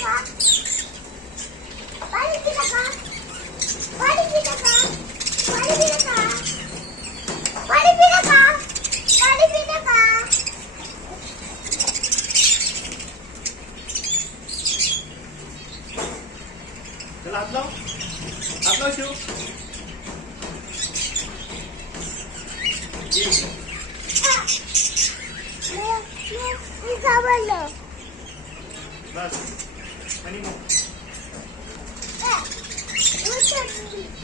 ka? Paano kita ka? Paano kita ka? Paano kita ka? Paano kita ka? Paano kita ka? चला हात लाव. हात लाव शिव. मी घाबरलो. बस आणि मग उचलली.